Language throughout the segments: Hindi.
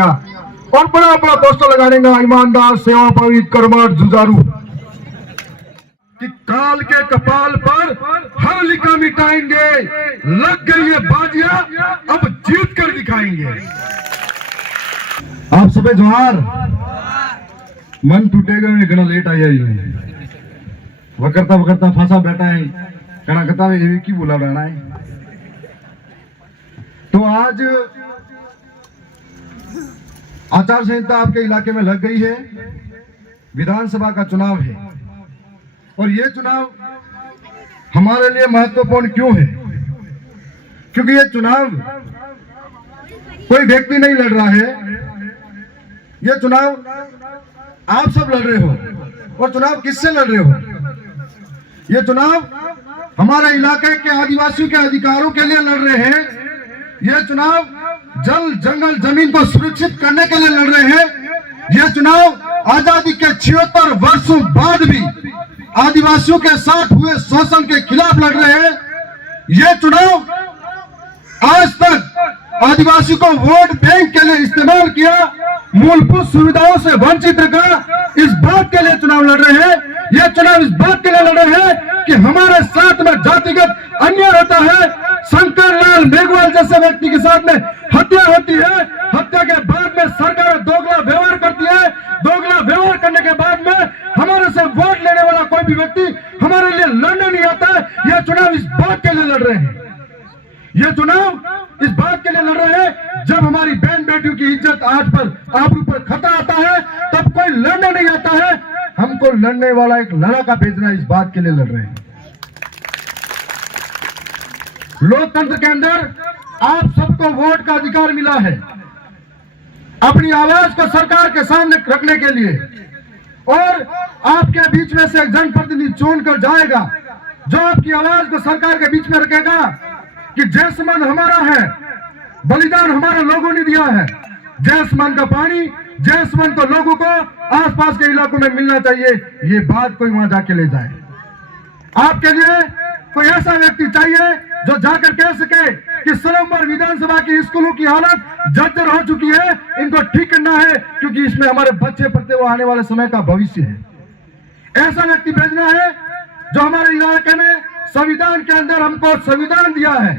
और बड़ा बड़ा पोस्टर लगा देंगे, ईमानदार सेवा पवित कर्मठ जुझारू, कि काल के कपाल पर हर लिखा मिटाएंगे, लग गई है बाजियां अब जीत कर दिखाएंगे। आप सबे जोहार। मन टूटेगा मैं घना लेट आया ही वकरता वकरता फंसा बैठा है कना कता ये की बोला रहना है। तो आज आचार संहिता आपके इलाके में लग गई है, विधानसभा का चुनाव है और ये चुनाव हमारे लिए महत्वपूर्ण क्यों है? क्योंकि ये चुनाव कोई व्यक्ति नहीं लड़ रहा है, ये चुनाव आप सब लड़ रहे हो। और चुनाव किससे लड़ रहे हो? ये चुनाव हमारे इलाके के आदिवासियों के अधिकारों के लिए लड़ रहे हैं। ये चुनाव जल जंगल जमीन को सुरक्षित करने के लिए लड़ रहे हैं। ये चुनाव आजादी के 76 वर्षों बाद भी आदिवासियों के साथ हुए शोषण के खिलाफ लड़ रहे हैं। ये चुनाव आज तक आदिवासी को वोट बैंक के लिए इस्तेमाल किया, मूलभूत सुविधाओं से वंचित रखा, इस बात के लिए चुनाव लड़ रहे हैं। ये चुनाव इस बात के लिए लड़ रहे हैं कि हमारे साथ में जातिगत अन्याय होता है, शंकर लाल मेघवाल जैसे व्यक्ति के साथ में हत्या होती है, हत्या के बाद में सरकार दोगला व्यवहार करती है, दोगला व्यवहार करने के बाद में हमारे से वोट लेने वाला कोई भी व्यक्ति हमारे लिए लड़ने नहीं आता है। यह चुनाव इस बात के लिए लड़ रहे हैं, ये चुनाव इस बात के लिए लड़ रहे हैं जब हमारी बहन बेटियों की इज्जत आज पर आप ऊपर खतरा आता है तब कोई लड़ने नहीं आता है। हमको लड़ने वाला एक लड़ाका भेजना इस बात के लिए लड़ रहे हैं। लोकतंत्र के अंदर आप सबको वोट का अधिकार मिला है अपनी आवाज को सरकार के सामने रखने के लिए, और आपके बीच में से एक जनप्रतिनिधि चुन कर जाएगा जो आपकी आवाज को सरकार के बीच में रखेगा कि जैसमान हमारा है, बलिदान हमारे लोगों ने दिया है, जैसमान का पानी जैसमान को लोगों को आसपास के इलाकों में मिलना चाहिए। ये बात कोई वहां जाके ले जाए। आपके लिए कोई ऐसा व्यक्ति चाहिए जो जाकर कह सके कि सलोमर विधानसभा की स्कूलों की हालत जर्जर हो चुकी है, इनको ठीक करना है क्योंकि इसमें हमारे बच्चे पढ़ते हुए आने वाले समय का भविष्य है। ऐसा व्यक्ति भेजना है जो हमारे इलाके में संविधान के अंदर हमको संविधान दिया है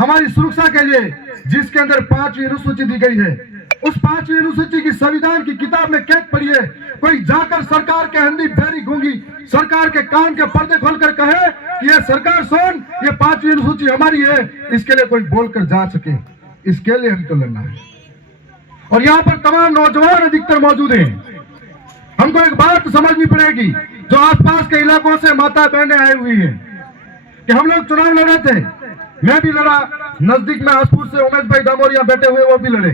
हमारी सुरक्षा के लिए, जिसके अंदर 5वीं अनुसूची दी गई है। उस 5वीं अनुसूची की संविधान की किताब में कैद पड़ी है। कोई जाकर सरकार के अंधी बैरी गूंगी सरकार के कान के पर्दे खोलकर कहे कि ये सरकार सुन, ये 5वीं अनुसूची हमारी है, इसके लिए कोई बोलकर जा सके, इसके लिए हमको लड़ना है। और यहाँ पर तमाम नौजवान अधिकतर मौजूद हैं। हमको एक बात समझनी पड़ेगी, जो आसपास के इलाकों से माता बहनें आई हुई है कि हम लोग चुनाव लड़े थे, मैं भी लड़ा, नजदीक में आसपुर से उमेश भाई दामोरिया बैठे हुए वो भी लड़े।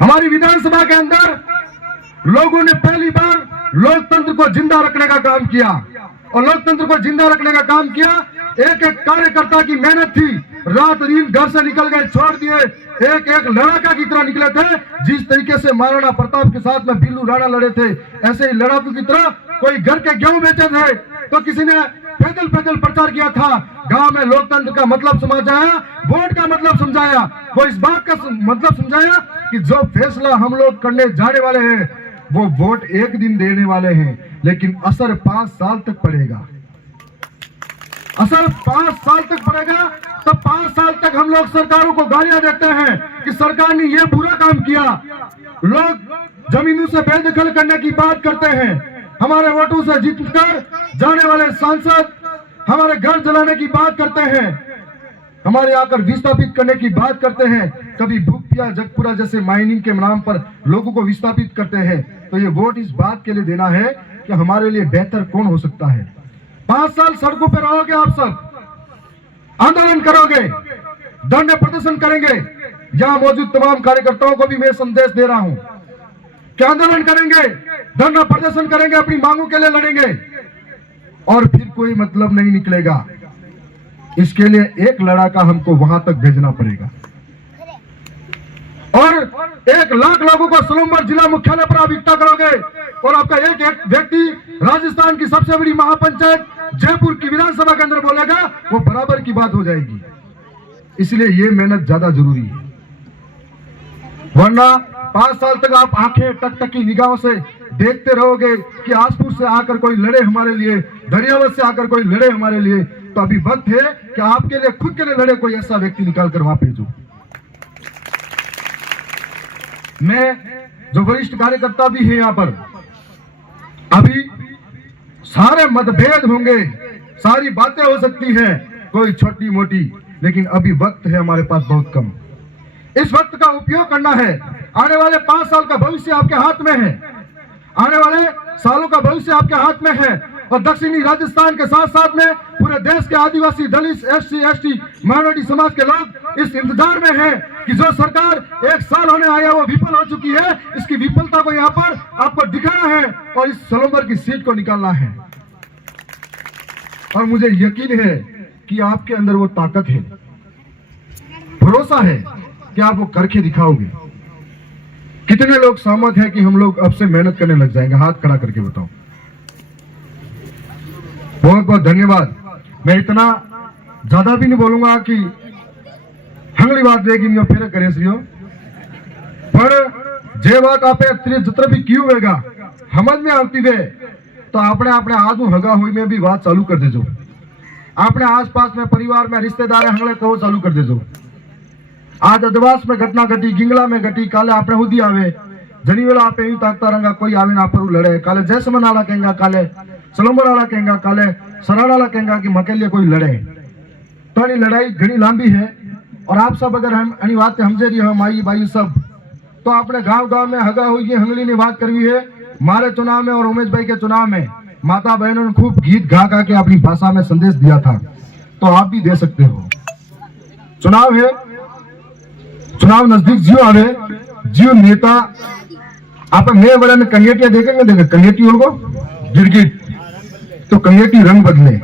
हमारी विधानसभा के अंदर लोगों ने पहली बार लोकतंत्र को जिंदा रखने का काम किया, और लोकतंत्र को जिंदा रखने का काम किया एक एक कार्यकर्ता की मेहनत थी। रात दिन घर से निकल गए, छोड़ दिए, एक एक लड़ाका की तरह निकले थे। जिस तरीके से महाराणा प्रताप के साथ में बिल्लू राणा लड़े थे, ऐसे ही लड़ाकू की तरह कोई घर के गेहूं बेचे थे तो किसी ने पैदल पैदल प्रचार किया था, गांव में लोकतंत्र का मतलब समझाया, वोट का मतलब समझाया, वो इस बात का मतलब समझाया कि जो फैसला हम लोग करने जाने वाले हैं वो वोट एक दिन देने वाले हैं, लेकिन असर 5 साल तक पड़ेगा। असर 5 साल तक पड़ेगा। तब 5 साल तक हम लोग सरकारों को गालियां देते हैं कि सरकार ने ये बुरा काम किया, लोग जमीनों से बेदखल करने की बात करते हैं, हमारे वोटों से जीतकर जाने वाले सांसद हमारे घर जलाने की बात करते हैं, हमारे आकर विस्थापित करने की बात करते हैं, कभी भूपिया जगपुरा जैसे माइनिंग के नाम पर लोगों को विस्थापित करते हैं। तो ये वोट इस बात के लिए देना है कि हमारे लिए बेहतर कौन हो सकता है। 5 साल सड़कों पर रहोगे, आप सब आंदोलन करोगे, धरने प्रदर्शन करेंगे। यहां मौजूद तमाम कार्यकर्ताओं को भी मैं संदेश दे रहा हूं कि आंदोलन करेंगे, धरना प्रदर्शन करेंगे, अपनी मांगों के लिए लड़ेंगे, और फिर कोई मतलब नहीं निकलेगा। इसके लिए एक लड़ाका हमको वहां तक भेजना पड़ेगा, और 1 लाख लोगों को सलोमर जिला मुख्यालय पर आप इकट्ठा करोगे, और आपका एक व्यक्ति राजस्थान की सबसे बड़ी महापंचायत जयपुर की विधानसभा के अंदर बोलेगा, वो बराबर की बात हो जाएगी। इसलिए ये मेहनत ज्यादा जरूरी है। वरना 5 साल तक आप आंखें टकटकी निगाहों से देखते रहोगे कि आसपुर से आकर कोई लड़े हमारे लिए, दरियावत से आकर कोई लड़े हमारे लिए। तो अभी वक्त है कि आपके लिए, खुद के लिए लड़े कोई ऐसा व्यक्ति निकाल कर वहां भेजो। मैं जो वरिष्ठ कार्यकर्ता भी है यहाँ पर, अभी सारे मतभेद होंगे, सारी बातें हो सकती हैं कोई छोटी मोटी, लेकिन अभी वक्त है हमारे पास बहुत कम। इस वक्त का उपयोग करना है। आने वाले 5 साल का भविष्य आपके हाथ में है, आने वाले सालों का भविष्य आपके हाथ में है। और दक्षिणी राजस्थान के साथ साथ में पूरे देश के आदिवासी, दलित, SC, ST, माइनॉरिटी समाज के लोग इस इंतजार में हैं कि जो सरकार 1 साल होने आया वो विफल हो चुकी है। इसकी विफलता को यहाँ पर आपको दिखाना है और इस सलोबर की सीट को निकालना है। और मुझे यकीन है कि आपके अंदर वो ताकत है, भरोसा है कि आप वो करके दिखाओगे। कितने लोग सहमत हैं कि हम लोग अब से मेहनत करने लग जाएंगे? हाथ खड़ा करके बताओ। बहुत बहुत धन्यवाद। मैं इतना ज्यादा भी नहीं बोलूंगा कि हंगली बात लेकिन यो फिर करे श्रीयो, पर जे बात आपे जितना भी क्यों होगा समझ में आती है तो आपने अपने आजू हगा हुई में भी बात चालू कर देजो। अपने आसपास में परिवार में रिश्तेदार हंगले कहो चालू कर देजो। आज अदवास में घटना घटी, गिंगला में घटी, काले आपने हुदी आवे, जनी वेला आपे यूं ताकता रंगा कोई आवे ना पर लड़े, काले जैसमन वाला कहेंगा, काले सलोबर वाला कहेंगा, काले सराड़ा वाला कहेंगा कि मके लिए कोई लड़े। तो ये लड़ाई घनी लंबी है और आप सब अगर हम अनी बात हमजे रही हो माई बाई सब, तो अपने गांव में हगा हुई हंगली ने बात करवी है। मारे चुनाव में और उमेश भाई के चुनाव में माता बहनों ने खूब गीत गा गा के अपनी भाषा में संदेश दिया था, तो आप भी दे सकते हो। चुनाव है, चुनाव नजदीक जियो आवे, जियो नेता आप नए बड़े में कंगेटिया देखेंगे, कंगेटी होगा गिरगिट, तो कंगेटी रंग बदले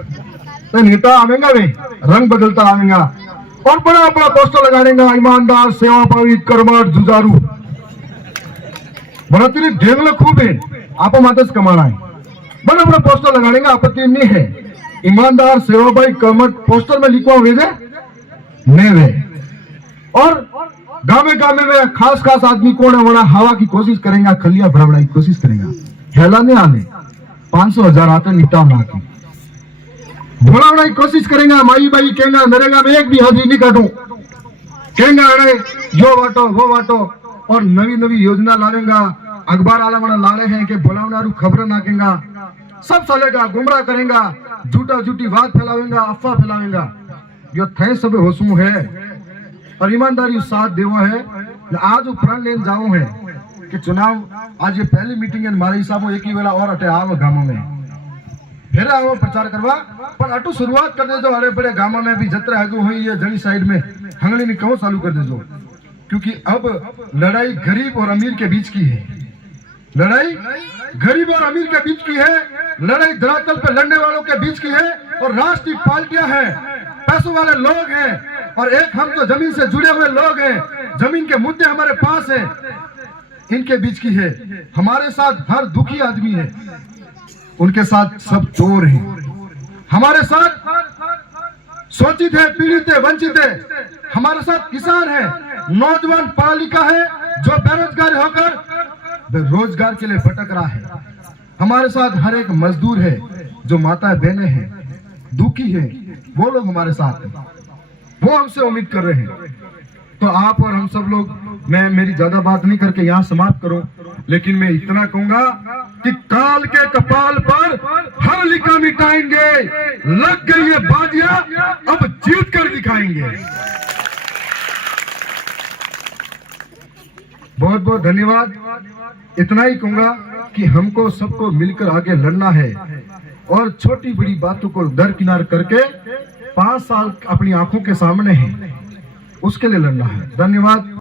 तो नेता आवेगा वे रंग बदलता आवेगा और बड़ा बड़ा पोस्टर लगाएगा, ईमानदार, सेवा पवित, कर्मठ, जुझारू। बड़ा तेरी देवल खूब है, आप मातस कमाना है, बड़ा बड़ा पोस्टर लगाएगा, आपत्ति नहीं है। ईमानदार, सेवा भाई, कर्मठ पोस्टर में लिखवा हुए नहीं वे। और गाँव में खास खास आदमी कौन है बड़ा हवा की कोशिश करेगा, खलिया भरवड़ा की कोशिश करेगा, हेला नहीं आने 500,000 आते निपटा ना की भोला की कोशिश करेगा। माई बाई कहेगा नरेगा में एक भी हाजिरी नहीं काटू, कहेगा अरे यो बाटो वो बाटो, और नवी नवी योजना लावेगा। अखबार वाला बड़ा लाले हैं कि बोलावनारू खबर नाकेगा, सब चलेगा, गुमराह करेगा, झूठा झूठी बात फैलावेगा, अफवाह फैलावेगा। यो थे सब होसू है और ईमानदारी साथ देवा है। आज प्रण लेन जाओ है कि चुनाव आज ये पहली मीटिंग है हमारे हिसाब एक ही वेला और अटे आओ गाँव में फिर आओ प्रचार करवा, पर अटू शुरुआत कर दे जो अरे बड़े गाँव में भी जत्रा हगू हुई है जनी साइड में हंगली ने कहो चालू कर दे जो, क्योंकि अब लड़ाई गरीब और अमीर के बीच की है, लड़ाई गरीब और अमीर के बीच की है, लड़ाई धरातल पर लड़ने वालों के बीच की है। और राष्ट्रीय पार्टियां हैं, पैसों वाले लोग हैं, और एक हम तो जमीन से जुड़े हुए लोग हैं, जमीन के मुद्दे हमारे पास हैं, इनके बीच की है। हमारे साथ हर दुखी आदमी है, उनके साथ सब चोर हैं। हमारे साथ शोषित है, पीड़ित है, वंचित है। हमारे साथ किसान है, नौजवान पढ़ा लिखा है जो बेरोजगार होकर रोजगार के लिए भटक रहा है। हमारे साथ हर एक मजदूर है, जो माताएं बहनें हैं, दुखी है, वो लोग हमारे साथ हैं, वो हमसे उम्मीद कर रहे हैं। तो आप और हम सब लोग, मैं मेरी ज्यादा बात नहीं करके यहाँ समाप्त करूं, लेकिन मैं इतना कहूंगा कि काल के कपाल पर हर लिखा मिटाएंगे, लग गई है बाजियां, अब जीत कर दिखाएंगे। बहुत बहुत धन्यवाद। इतना ही कहूंगा कि हमको सबको मिलकर आगे लड़ना है और छोटी बड़ी बातों को दरकिनार करके 5 साल अपनी आंखों के सामने है, उसके लिए लड़ना है। धन्यवाद।